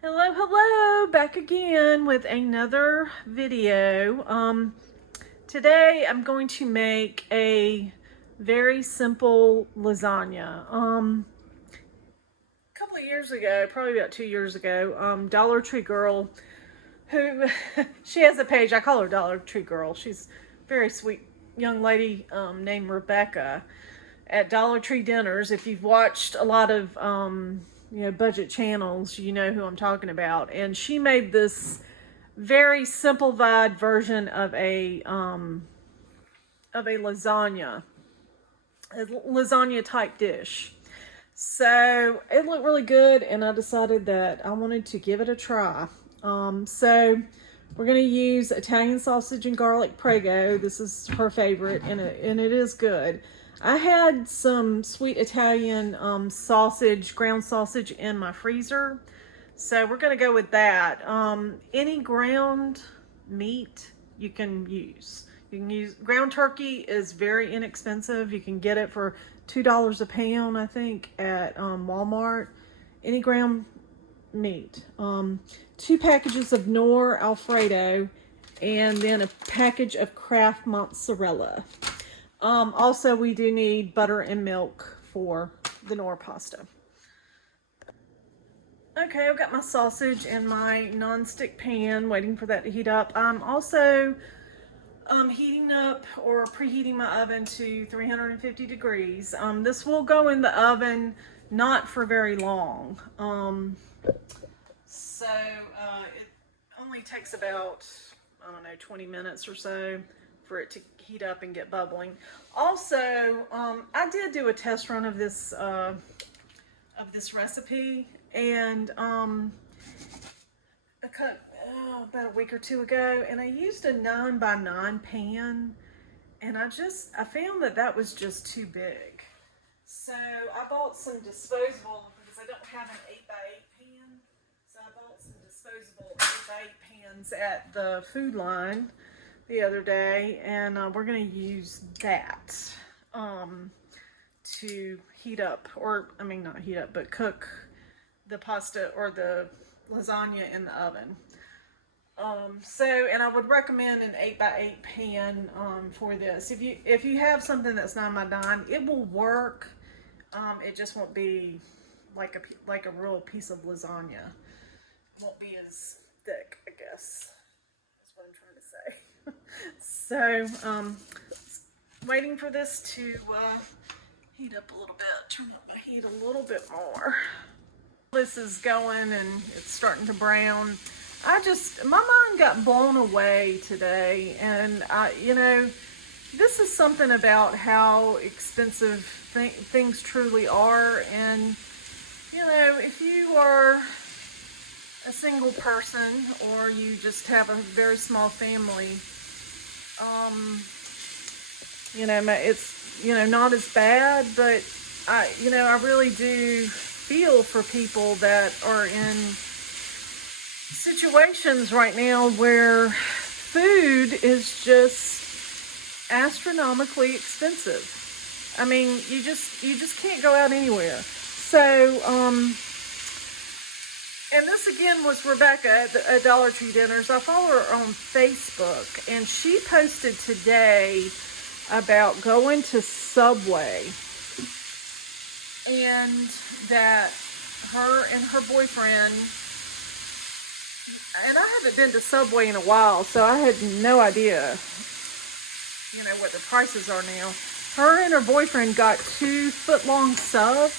Hello, hello, back again with another video. Today I'm going to make a very simple lasagna. A couple of years ago, probably about 2 years ago, Dollar Tree Girl, who she has a page. I call her Dollar Tree Girl. She's a very sweet young lady named Rebecca at Dollar Tree dinners. If you've watched a lot of budget channels, you know who I'm talking about. And she made this very simplified version of a lasagna, a lasagna type dish. So it looked really good, and I decided that I wanted to give it a try. So we're going to use Italian sausage and garlic Prego. This is her favorite, and it is good. I had some sweet Italian sausage, ground sausage in my freezer. So we're going to go with that. Any ground meat you can use. You can use ground turkey is very inexpensive. You can get it for $2 a pound, I think, at Walmart. Any ground meat. 2 packages of Knorr Alfredo, and then a package of Kraft mozzarella. Also, we do need butter and milk for the Knorr pasta. Okay, I've got my sausage in my non-stick pan, waiting for that to heat up. I'm also heating up or preheating my oven to 350 degrees. This will go in the oven not for very long. It only takes about, I don't know, 20 minutes or so for it to heat up and get bubbling. Also, I did do a test run of this recipe, and about a week or two ago, and I used a 9x9 pan, and I found that was just too big. So I bought some disposable, because I don't have an 8x8 pan. So I bought some disposable 8x8 pans at the Food Line the other day, and we're going to use that to heat up, or I mean not heat up, but cook the pasta or the lasagna in the oven. And I would recommend an 8x8 pan for this. If you have something that's 9x9, it will work. It just won't be like a real piece of lasagna. It won't be as thick, I guess. That's what I'm trying to say. So, waiting for this to heat up a little bit. Turn up my heat a little bit more. This is going and it's starting to brown. My mind got blown away today, and this is something about how expensive things truly are. And if you are a single person, or you just have a very small family, it's not as bad, but I really do feel for people that are in situations right now where food is just astronomically expensive. I mean, you just can't go out anywhere. So, and this again was Rebecca at Dollar Tree Dinners. I follow her on Facebook, and she posted today about going to Subway, and that her and her boyfriend, and I haven't been to Subway in a while, so I had no idea, what the prices are now. Her and her boyfriend got 2 foot-long subs,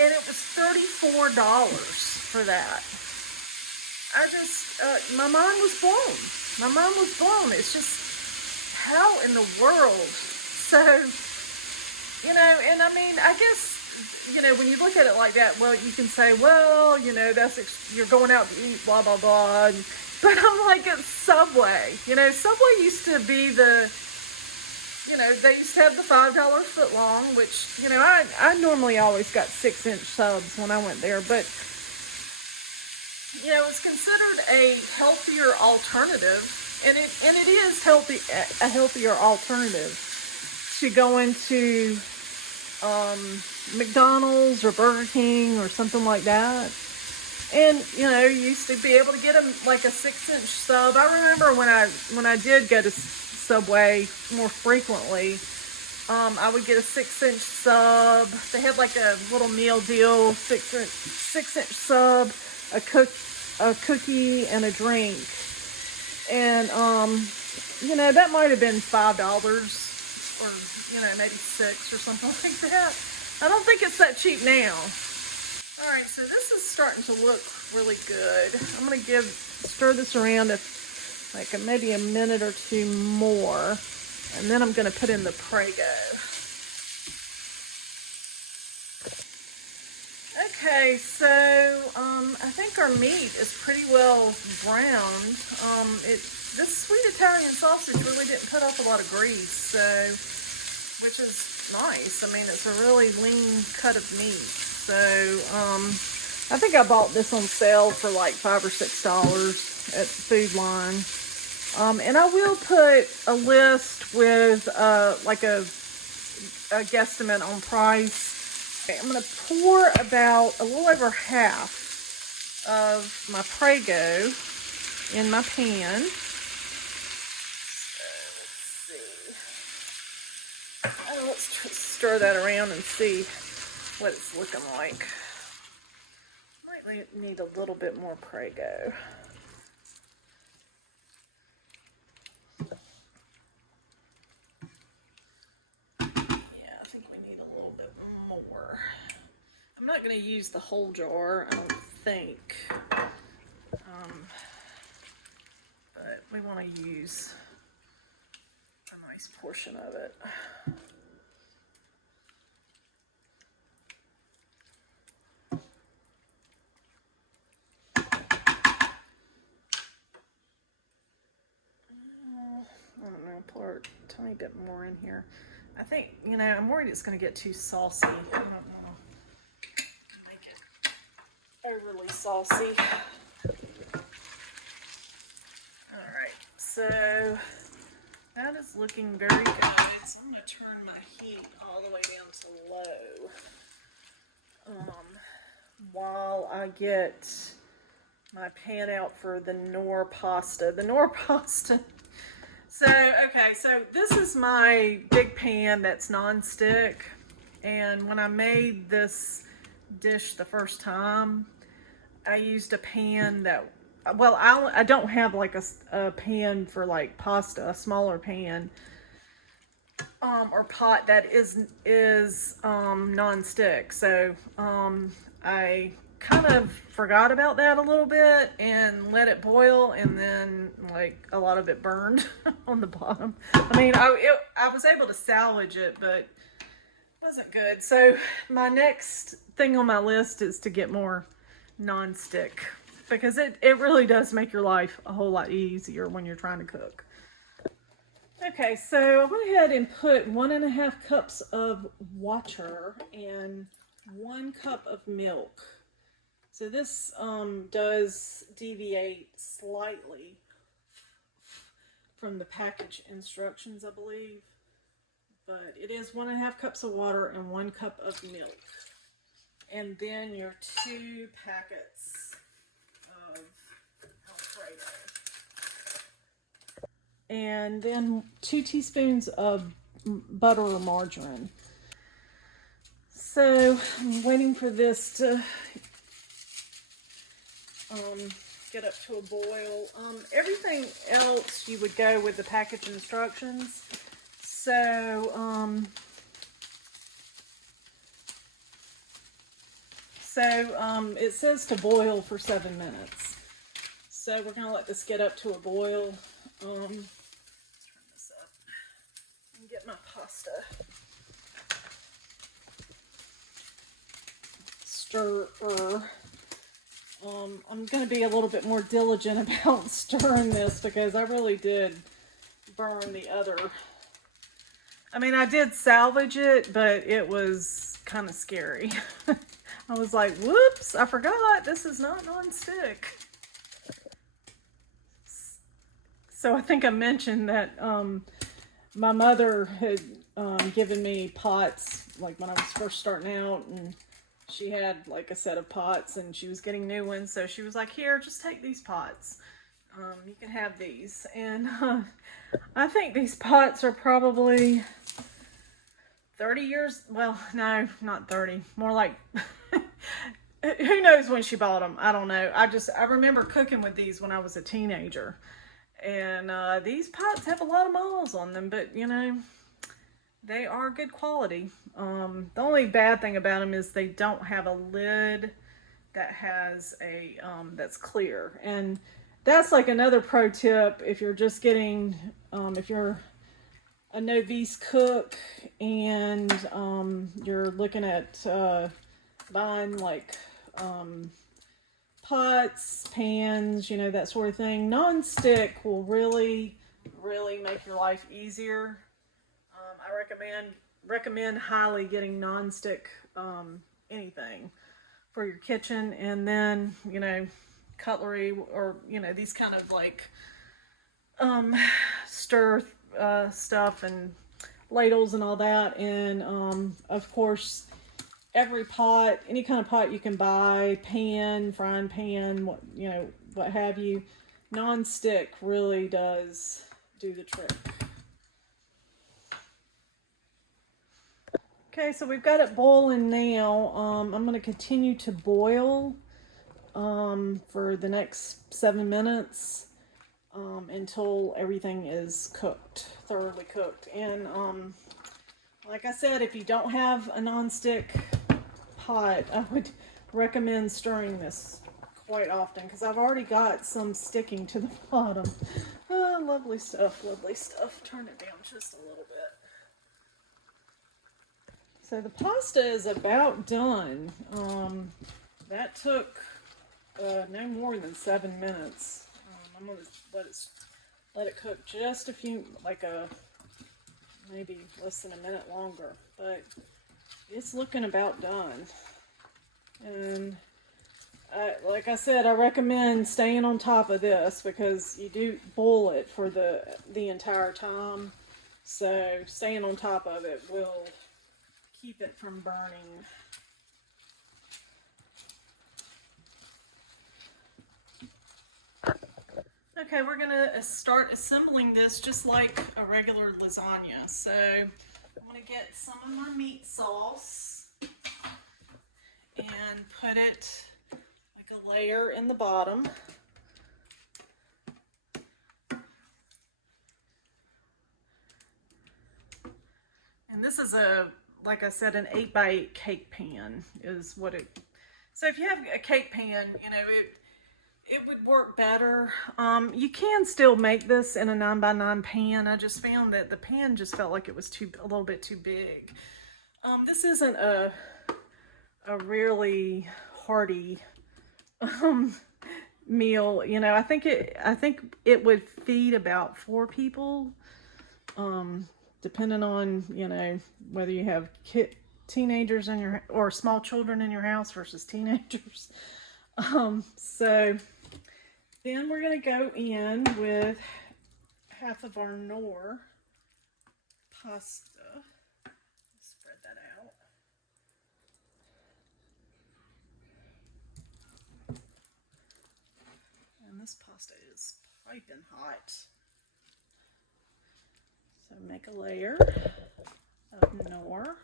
and it was $34 for that. My mind was blown. My mind was blown. It's just, how in the world? So, and I mean, I guess, when you look at it like that, well, you can say, well, you're going out to eat, blah, blah, blah. But I'm like, it's Subway. Subway used to be they used to have the $5 foot long, which, I normally always got 6-inch subs when I went there. But, it's considered a healthier alternative. And it is a healthier alternative to going to McDonald's or Burger King or something like that. And you know, you used to be able to get them like a 6-inch sub. I remember when I did go to Subway more frequently, I would get a 6-inch sub. They had like a little meal deal, 6-inch sub, a cookie, and a drink. And you know, that might have been $5, or you know, maybe $6 or something like that. I don't think it's that cheap now. All right, so this is starting to look really good. I'm gonna stir this around like maybe a minute or two more, and then I'm gonna put in the Prego. Okay, so I think our meat is pretty well browned. This sweet Italian sausage really didn't put off a lot of grease, so which is nice. I mean, it's a really lean cut of meat. So I think I bought this on sale for like $5 or $6 at Food Line. And I will put a list with like a guesstimate on price. Okay, I'm going to pour about a little over half of my Prego in my pan. So let's see. Let's stir that around and see what it's looking like. Might need a little bit more Prego. I'm not going to use the whole jar, I don't think, but we want to use a nice portion of it. I don't know, pour a tiny bit more in here. I think, you know, I'm worried it's going to get too saucy. I don't know. Overly saucy. Alright, so that is looking very good. So I'm going to turn my heat all the way down to low while I get my pan out for the Knorr pasta. The Knorr pasta. So, okay, so this is my big pan that's non-stick. And when I made this dish the first time, I used a pan that, well, I don't have like a pan for like pasta, a smaller pan or pot that is non-stick. So I kind of forgot about that a little bit and let it boil, and then like a lot of it burned on the bottom. I mean, I was able to salvage it, but wasn't good. So my next thing on my list is to get more non-stick, because it really does make your life a whole lot easier when you're trying to cook. Okay, so I went ahead and put 1.5 cups of water and 1 cup of milk. So this does deviate slightly from the package instructions, I believe. But it is 1.5 cups of water and 1 cup of milk. And then your 2 packets of Alfredo. And then 2 teaspoons of butter or margarine. So I'm waiting for this to get up to a boil. Everything else you would go with the package instructions. So it says to boil for 7 minutes. So we're going to let this get up to a boil. Let's turn this up and get my pasta. Stir-er. I'm going to be a little bit more diligent about stirring this, because I really did burn the other. I mean, I did salvage it, but it was kind of scary. I was like, whoops, I forgot, this is not non-stick. So I think I mentioned that my mother had given me pots, like when I was first starting out, and she had like a set of pots and she was getting new ones. So she was like, here, just take these pots. You can have these. And I think these pots are probably 30 years. Well, no, not 30. More like, who knows when she bought them. I don't know. I remember cooking with these when I was a teenager. And these pots have a lot of miles on them, but you know, they are good quality. The only bad thing about them is they don't have a lid that has a that's clear. And that's like another pro tip if you're just getting if you're a novice cook and you're looking at buying like pots, pans, you know, that sort of thing. Non-stick will really make your life easier. I recommend highly getting non-stick anything for your kitchen. And then, you know, cutlery, or you know, these kind of like stir stuff and ladles and all that. And of course, every pot, any kind of pot you can buy, pan, frying pan, what, you know, what have you, non-stick really does do the trick. Okay, so we've got it boiling now. I'm going to continue to boil for the next 7 minutes until everything is cooked, thoroughly cooked. And like I said, if you don't have a non-stick pot, I would recommend stirring this quite often because I've already got some sticking to the bottom. Oh, lovely stuff, lovely stuff. Turn it down just a little bit. So the pasta is about done. That took no more than 7 minutes. I'm gonna let it cook just a few, like maybe less than a minute longer, but it's looking about done. And like I said, I recommend staying on top of this because you do boil it for the entire time. So staying on top of it will keep it from burning. Okay, we're gonna start assembling this just like a regular lasagna. So I'm gonna get some of my meat sauce and put it like a layer in the bottom. And this is like I said, an 8x8 cake pan is what it. So if you have a cake pan, you know, it would work better. You can still make this in a 9x9 pan. I just found that the pan just felt like it was a little bit too big. This isn't a really hearty meal. You know, I think it would feed about 4 people. Depending on, you know, whether you have teenagers in your or small children in your house versus teenagers. So then we're going to go in with half of our Knorr pasta. Spread that out. And this pasta is piping hot. So make a layer of Knorr.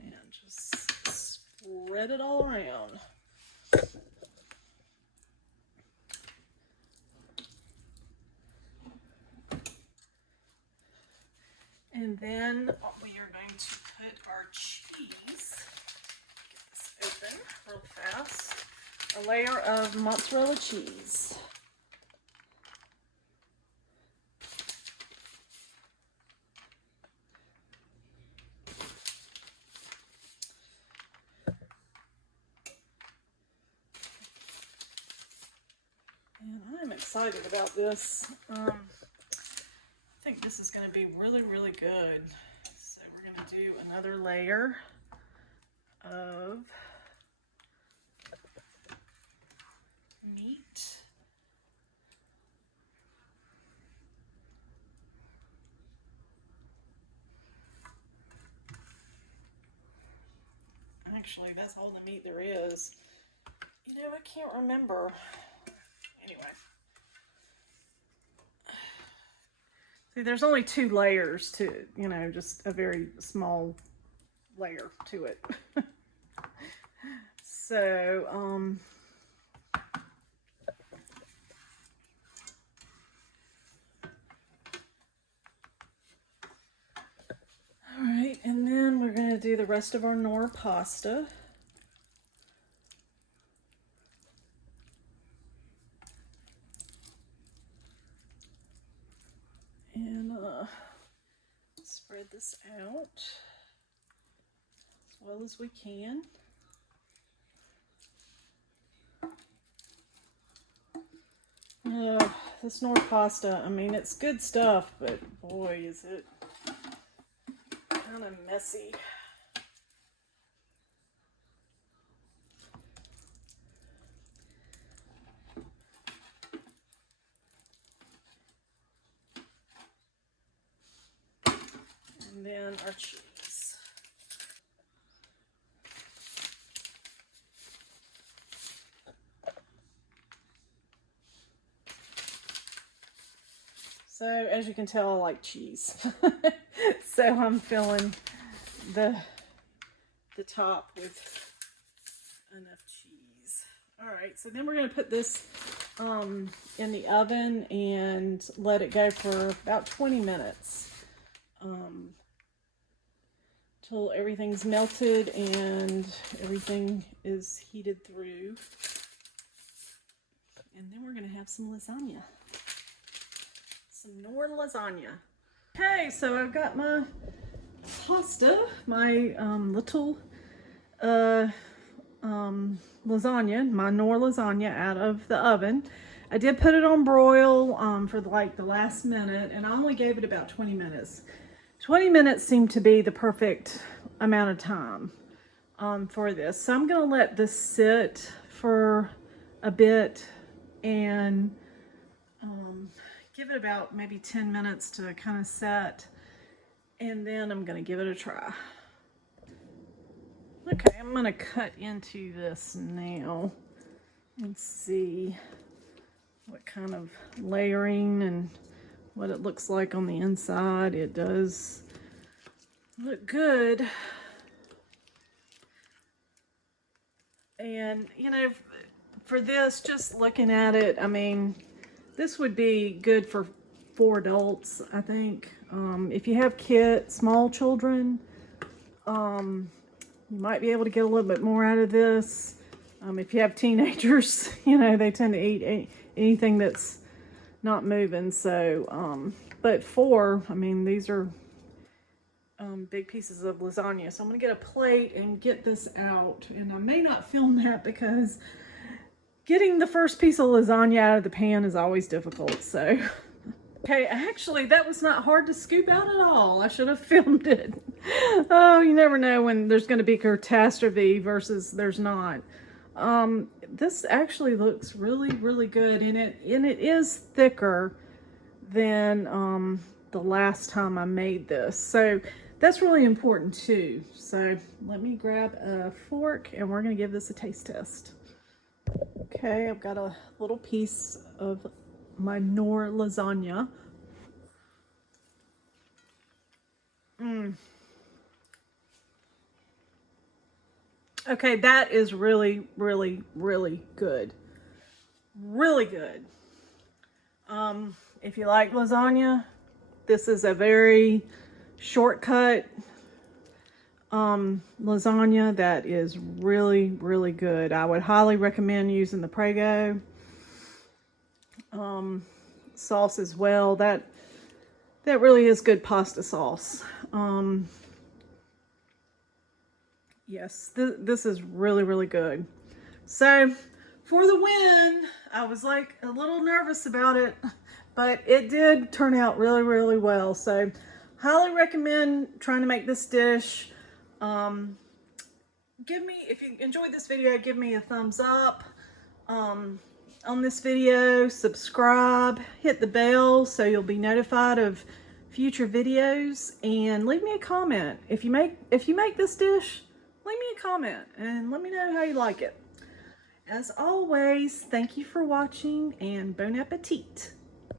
And just spread it all around. And then we are going to put our cheese, get this open real fast, a layer of mozzarella cheese. And I'm excited about this. I think this is going to be really, really good. So we're going to do another layer of meat. Actually, that's all the meat there is. You know, I can't remember. Anyway. See, there's only 2 layers to, you know, just a very small layer to it. So, all right, and then we're going to do the rest of our Knorr pasta. And spread this out as well as we can. This Knorr pasta, I mean, it's good stuff, but boy, is it kind of messy. And then our cheese. So as you can tell, I like cheese. So I'm filling the top with enough cheese. All right, so then we're going to put this in the oven and let it go for about 20 minutes till everything's melted and everything is heated through. And then we're going to have some lasagna. Some Knorr lasagna. Okay, so I've got my pasta, my little lasagna, my Knorr lasagna out of the oven. I did put it on broil for like the last minute, and I only gave it about 20 minutes. 20 minutes seemed to be the perfect amount of time for this. So I'm going to let this sit for a bit and give it about maybe 10 minutes to kind of set, and then I'm going to give it a try. Okay, I'm going to cut into this now and see what kind of layering and what it looks like on the inside. It does look good. And, you know, for this, just looking at it, I mean, this would be good for 4 adults, I think. If you have kids, small children, you might be able to get a little bit more out of this. If you have teenagers, you know, they tend to eat anything that's not moving. So, but 4, I mean, these are big pieces of lasagna. So I'm going to get a plate and get this out. And I may not film that because getting the first piece of lasagna out of the pan is always difficult, so. Okay, actually, that was not hard to scoop out at all. I should have filmed it. Oh, you never know when there's going to be catastrophe versus there's not. This actually looks really, really good, and it is thicker than the last time I made this. So that's really important too. So let me grab a fork, and we're going to give this a taste test. Okay, I've got a little piece of my Knorr lasagna. Okay, that is really, really, really good. Really good. If you like lasagna, this is a very shortcut lasagna that is really, really good. I would highly recommend using the Prego sauce as well. That really is good pasta sauce. Yes, this is really, really good. So for the win, I was like a little nervous about it, but it did turn out really, really well. So highly recommend trying to make this dish. If you enjoyed this video, give me a thumbs up on this video, subscribe, hit the bell so you'll be notified of future videos, and leave me a comment. If you make this dish, leave me a comment and let me know how you like it. As always, thank you for watching and bon appetit.